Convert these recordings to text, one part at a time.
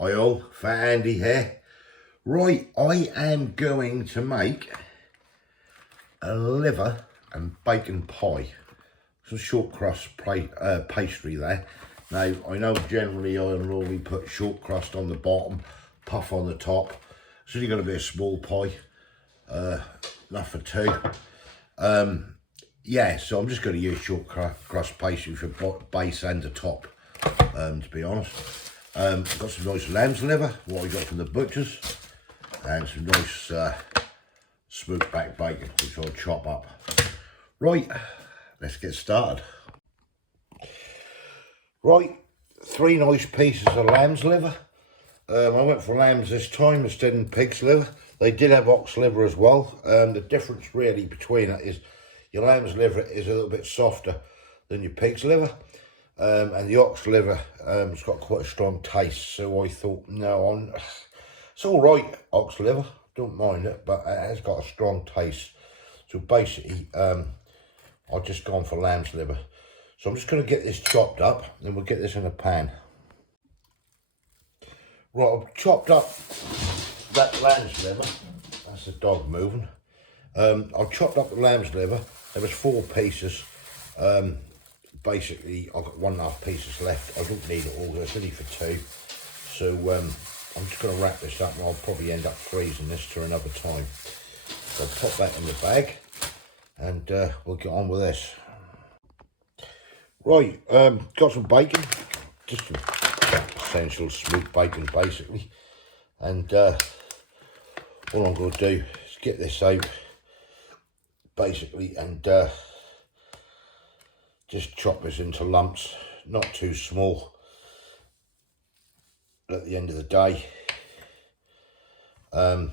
Hi all, Fat Andy here. Right, I am going to make a liver and bacon pie. Some short crust pastry there. Now, I know generally I normally put short crust on the bottom, puff on the top. It's only going to be a small pie, enough for two. Yeah, so I'm just going to use short crust pastry for base and the top, to be honest. Got some nice lamb's liver, what I got from the butchers, and some nice smoked back bacon, which I'll chop up. Right, let's get started. Right, 3 nice pieces of lamb's liver. I went for lambs this time instead of pig's liver. They did have ox liver as well. The difference really between it is your lamb's liver is a little bit softer than your pig's liver. And the ox liver, it's got quite a strong taste, so I thought, no, it's all right, ox liver, don't mind it, but it has got a strong taste. So basically, I've just gone for lamb's liver. So I'm just going to get this chopped up, and we'll get this in a pan. Right, I've chopped up that lamb's liver. That's the dog moving. I've chopped up the lamb's liver. There was 4 pieces. Basically, I've got 1.5 pieces left. I don't need it all, it's only for 2. So I'm just going to wrap this up, and I'll probably end up freezing this to another time. So I'll pop that in the bag, and we'll get on with this. Right, got some bacon, just some essential smoked bacon basically. And all I'm going to do is get this out, basically, and just chop this into lumps, not too small. At the end of the day, I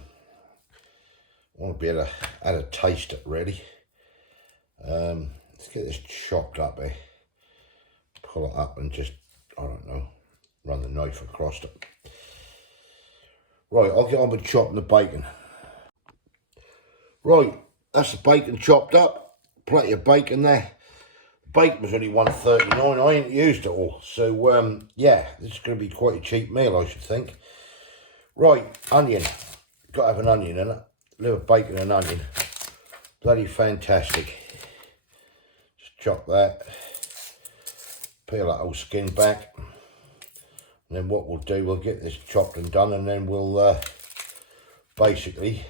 want to be able to add a taste it really. Let's get this chopped up here. Pull it up and just, I don't know, run the knife across it. Right, I'll get on with chopping the bacon. Right, that's the bacon chopped up. Plenty of bacon there. Bacon was only $1.39. I ain't used it all, so yeah, this is going to be quite a cheap meal, I should think. Right, onion. Got to have an onion in it. Liver, bacon and onion. Bloody fantastic. Just chop that. Peel that whole skin back. And then what we'll do, we'll get this chopped and done, and then we'll basically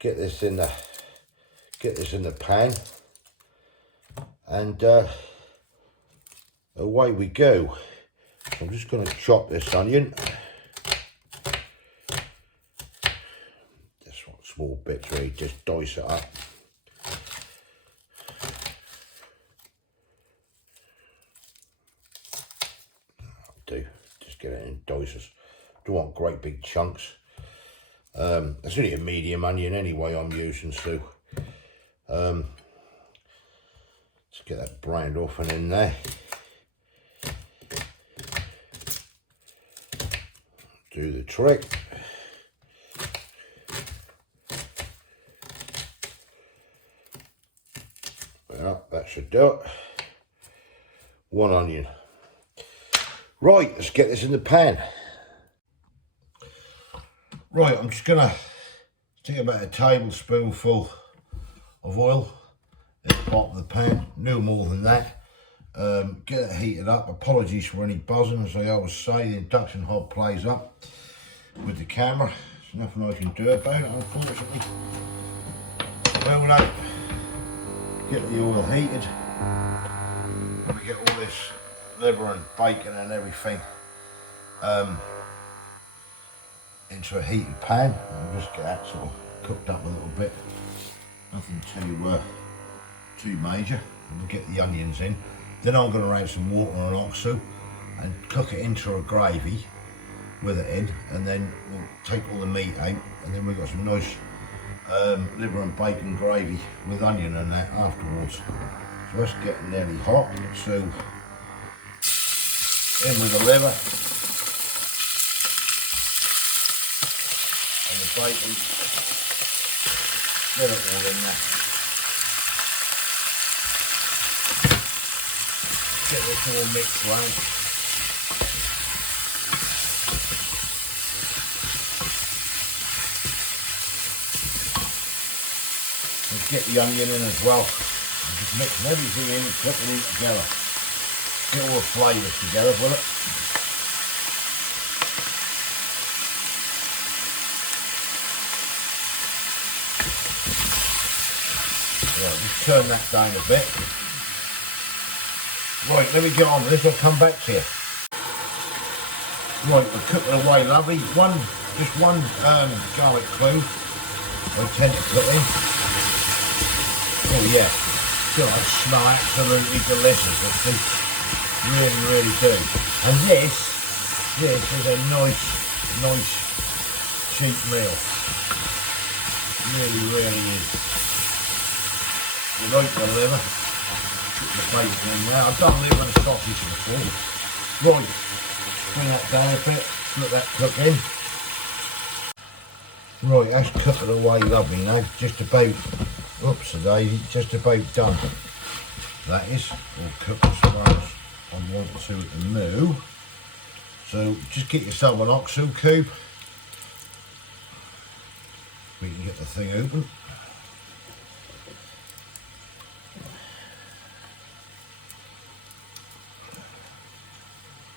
get this in the pan. And away we go. I'm just going to chop this onion. Just want small bits really, just dice it up. I'll do, just get it in dices. Don't want great big chunks. It's only a medium onion anyway I'm using, so let's get that browned off and in there. Do the trick. Well, that should do it. 1 onion. Right, let's get this in the pan. Right, I'm just gonna take about a tablespoonful of oil at the bottom of the pan, no more than that. Get it heated up. Apologies for any buzzing, as I always say, the induction hob plays up with the camera. There's nothing I can do about it, unfortunately. Well, now, get the oil heated. We get all this liver and bacon and everything into a heated pan. I'll just get that sort of cooked up a little bit. Nothing too major. We'll get the onions in. Then I'm going to add some water and oxo and cook it into a gravy with it in, and then we'll take all the meat out, and then we've got some nice liver and bacon gravy with onion and that afterwards. So that's getting nearly hot, so in with the liver and the bacon, get it all in there. Get this all mixed well. get the onion in as well. I'm just mixing everything in, cooking it together. Get all the flavours together with it. Right, just turn that down a bit. Right, let me get on with this, I'll come back to you. Right, we're cooking away lovely. Just one garlic clove I tend to put in. Oh yeah, God, it smells absolutely delicious, actually. Really, really do. And this is a nice cheap meal. Really, really is. You like the liver? Put the bacon in there. I've done liver and sausage before. Right, bring that down a bit, let that cook in. Right, that's cooking away lovely now, just about, oops a daisy, just about done. That is, all cooked as far as I want to at the moo. So just get yourself an OXO cube. We can get the thing open.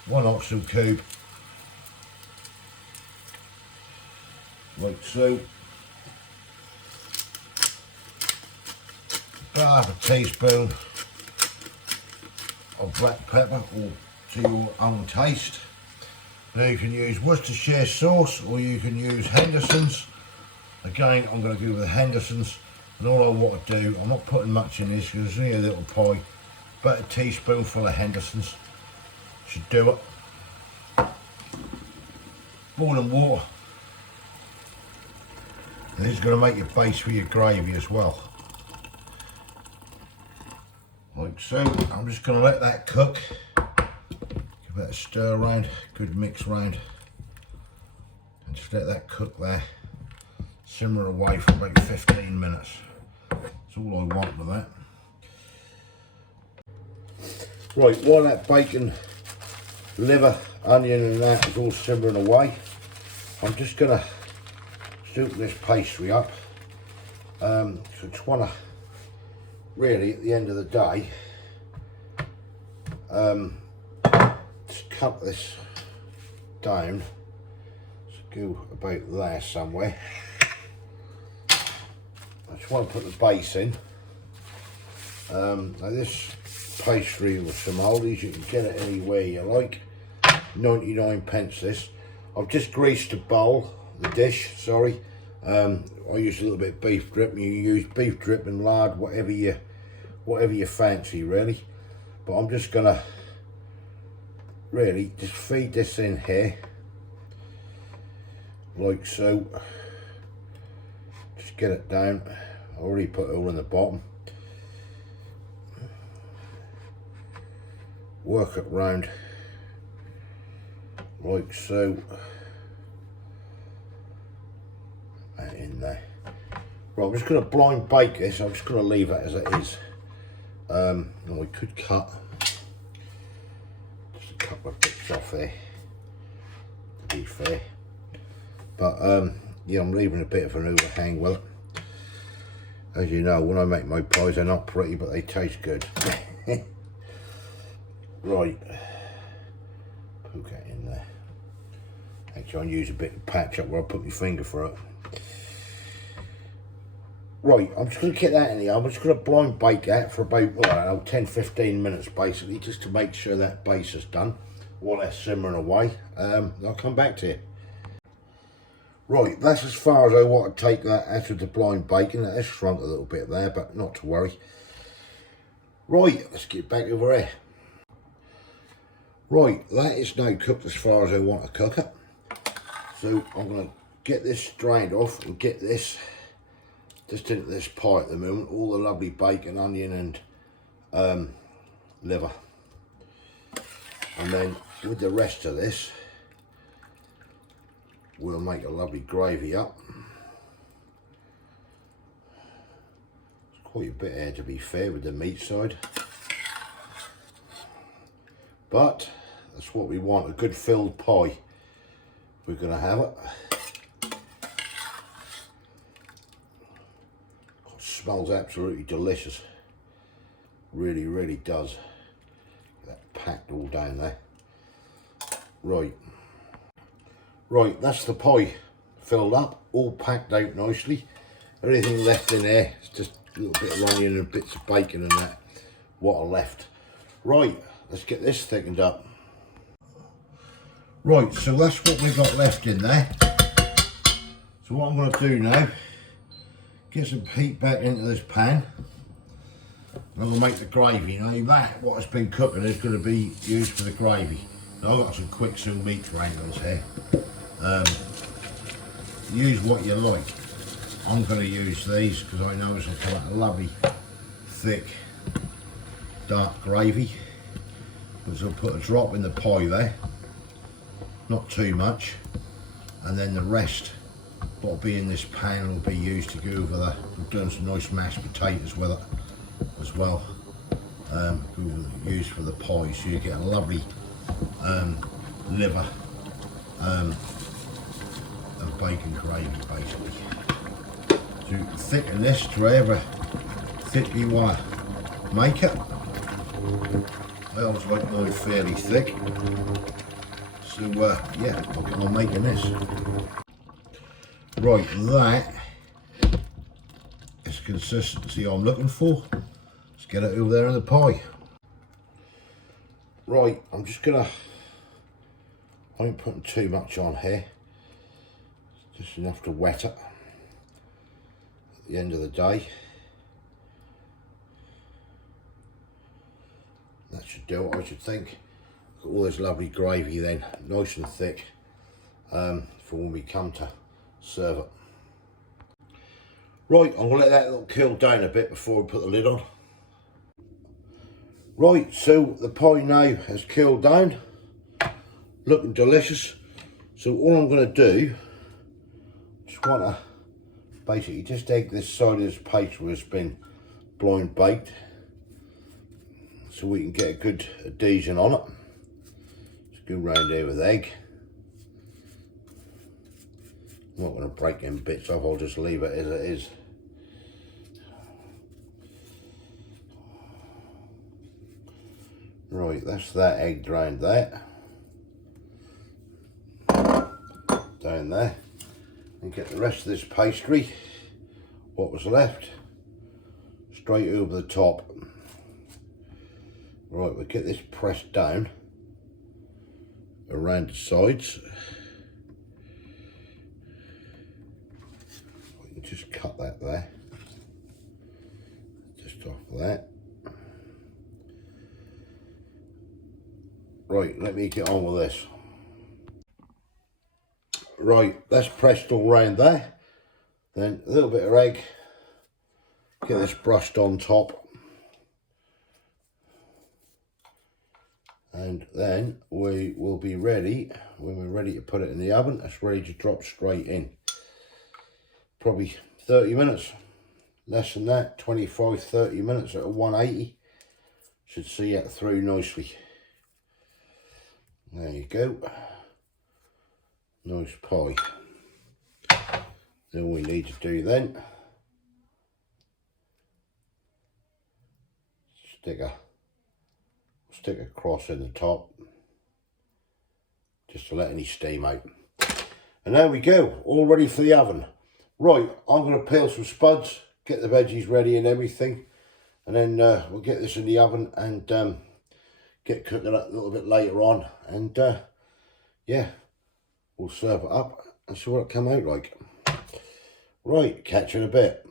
One OXO cube. Like so. About half a teaspoon of black pepper, or to your own taste. Now you can use Worcestershire sauce or you can use Henderson's. Again, I'm going to go with the Henderson's, and all I want to do, I'm not putting much in this because it's only a little pie, about a teaspoonful of Henderson's should do it. Boiling water. And this is going to make your base for your gravy as well. Like so. I'm just going to let that cook. Give that a stir around, good mix round. And just let that cook there. Simmer away for about 15 minutes. That's all I want with that. Right, while that bacon, liver, onion and that is all simmering away, I'm just going to soup this pastry up. So I just want to, really at the end of the day, just cut this down. Let's go about there somewhere. I just want to put the base in. Now this pastry with some oldies, you can get it anywhere you like. 99p this. I've just greased the bowl, the dish, sorry. I use a little bit of beef dripping. You use beef dripping, lard, whatever you fancy really. But I'm just gonna really just feed this in here, like so. Just get it down. I already put it all in the bottom. Work it round like so. That in there. Right, I'm just going to blind bake this. I'm just going to leave it as it is. And we could cut just a couple of bits off there, to be fair. But yeah, I'm leaving a bit of an overhang with it. As you know, when I make my pies, they're not pretty, but they taste good. Right, poke that in there. Actually, I'll use a bit of patch up where I put my finger for it. Right, I'm just going to get that in the oven. I'm just going to blind bake that for about, well, I don't know, 10-15 minutes basically, just to make sure that base is done while that's simmering away. I'll come back to you. Right, that's as far as I want to take that after the blind baking. That has shrunk a little bit there, but not to worry. Right, let's get back over here. Right, that is now cooked as far as I want to cook it. So I'm going to get this strained off and get this just into this pie at the moment. All the lovely bacon, onion and liver. And then with the rest of this, we'll make a lovely gravy up. It's quite a bit here to be fair with the meat side. But that's what we want, a good filled pie. We're going to have it. smells absolutely delicious. Really, really does. That packed all down there. Right. Right, that's the pie filled up, all packed out nicely. Anything left in there, it's just a little bit of onion and bits of bacon and that, what are left. Right, let's get this thickened up. Right, so that's what we've got left in there. So what I'm going to do now, get some heat back into this pan. And I'm going to make the gravy. Now that, what has been cooking, is going to be used for the gravy. Now I've got some quick sous meat wranglers here. Use what you like. I'm going to use these because I know it's going to come out a lovely, thick, dark gravy. So I'll put a drop in the pie there, not too much, and then the rest what'll be in this pan will be used to go over the, we've done some nice mashed potatoes with it as well, used for the pie, so you get a lovely liver of bacon gravy basically. So you can thicken this to however thick you want to make it. I always like mine fairly thick, so yeah, I'll get on making this. Right, that is the consistency I'm looking for. Let's get it over there in the pie. Right, I'm just gonna, I ain't putting too much on here, just enough to wet it at the end of the day. That should do it, I should think. Got all this lovely gravy then, nice and thick, for when we come to serve it. Right, I'm gonna let that little cool down a bit before we put the lid on. Right, so the pie now has cooled down, looking delicious. So all I'm gonna do, just wanna basically just egg this side of this pastry that's been blind baked, so we can get a good adhesion on it. Just go round here with egg. I'm not going to break them bits off, I'll just leave it as it is. Right, that's that egg round there. Down there. And get the rest of this pastry, what was left, straight over the top. Right, we'll get this pressed down around the sides. We can just cut that there, just off that. Right, let me get on with this. Right, that's pressed all round there. Then a little bit of egg, get this brushed on top. And then we will be ready, when we're ready to put it in the oven, it's ready to drop straight in. Probably 30 minutes, less than that, 25-30 minutes at 180. Should see it through nicely. There you go. Nice pie. Then all we need to do then, stick a cross in the top, just to let any steam out. And there we go, all ready for the oven. Right, I'm going to peel some spuds, get the veggies ready and everything, and then we'll get this in the oven and get cooking up a little bit later on, and yeah, we'll serve it up and see what it come out like. Right, catch you in a bit.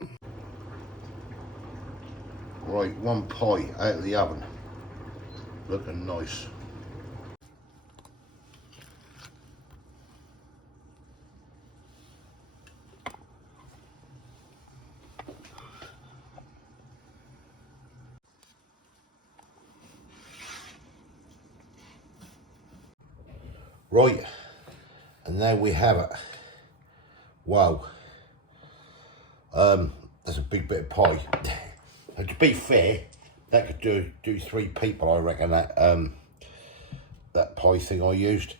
Right, one pie out of the oven, looking nice. Right, and there we have it. Wow, that's a big bit of pie. And to be fair, that could do 3 people, I reckon, that that pie thing I used.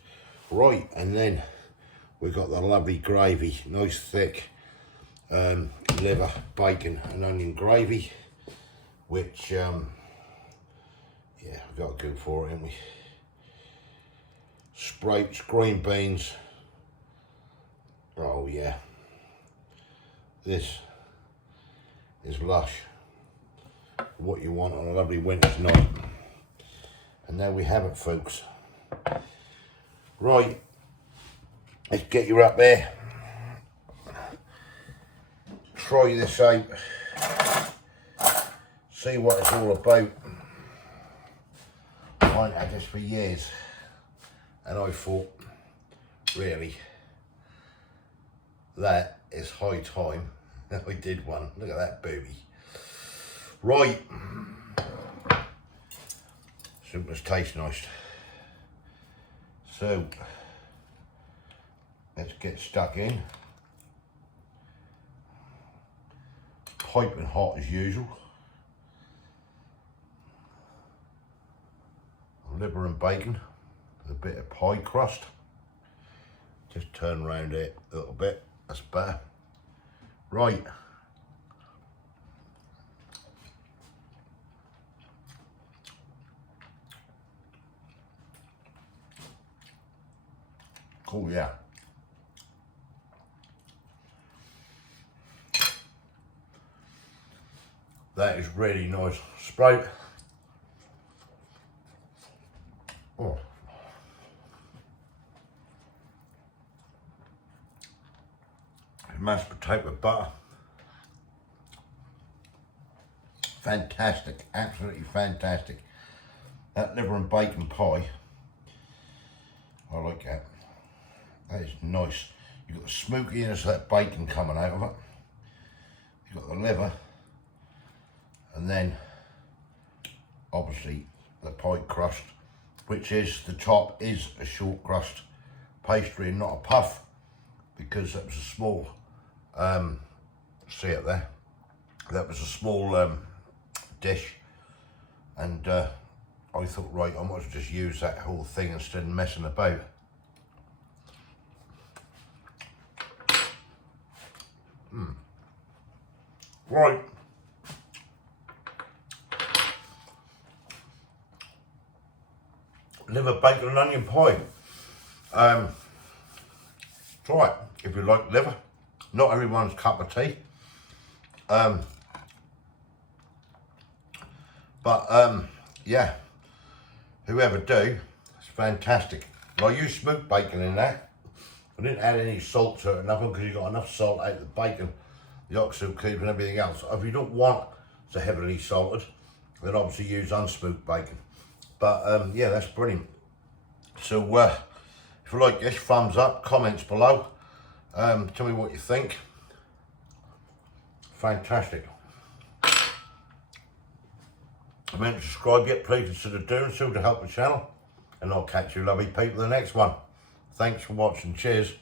Right, and then we've got the lovely gravy, nice thick, liver, bacon and onion gravy, which yeah, we've got to go for it, haven't we? Sprouts, green beans. Oh yeah, this is lush. What you want on a lovely winter's night. And there we have it, folks. Right, let's get you up there. Try this out. See what it's all about. I've had this for years, and I thought, really, that is high time I did one. Look at that booby. Right. Simple as taste nice. So, let's get stuck in. Piping hot as usual. Liver and bacon with a bit of pie crust. Just turn around it a little bit, that's better. Right. Oh yeah. That is really nice. Sprout. Oh. Mashed potato with butter. Fantastic, absolutely fantastic. That liver and bacon pie, I like that. That is nice. You've got the smokiness of that bacon coming out of it. You've got the liver, and then obviously the pie crust, which is, the top is a short crust pastry and not a puff, because that was a small, see it there, that was a small dish, and I thought, right, I might as well just use that whole thing instead of messing about. Right. Liver, bacon and onion pie. Try it if you like liver. Not everyone's cup of tea. Yeah, whoever do, it's fantastic. And I used smoked bacon in that. I didn't add any salt to it or nothing, because you got enough salt out of the bacon, the oxo cube and everything else. If you don't want so heavily salted, then obviously use unsmoked bacon. But yeah, that's brilliant. So if you like this, thumbs up, comments below. Tell me what you think. Fantastic. If you haven't subscribed yet, please consider doing so to help the channel. And I'll catch you lovely people in the next one. Thanks for watching. Cheers.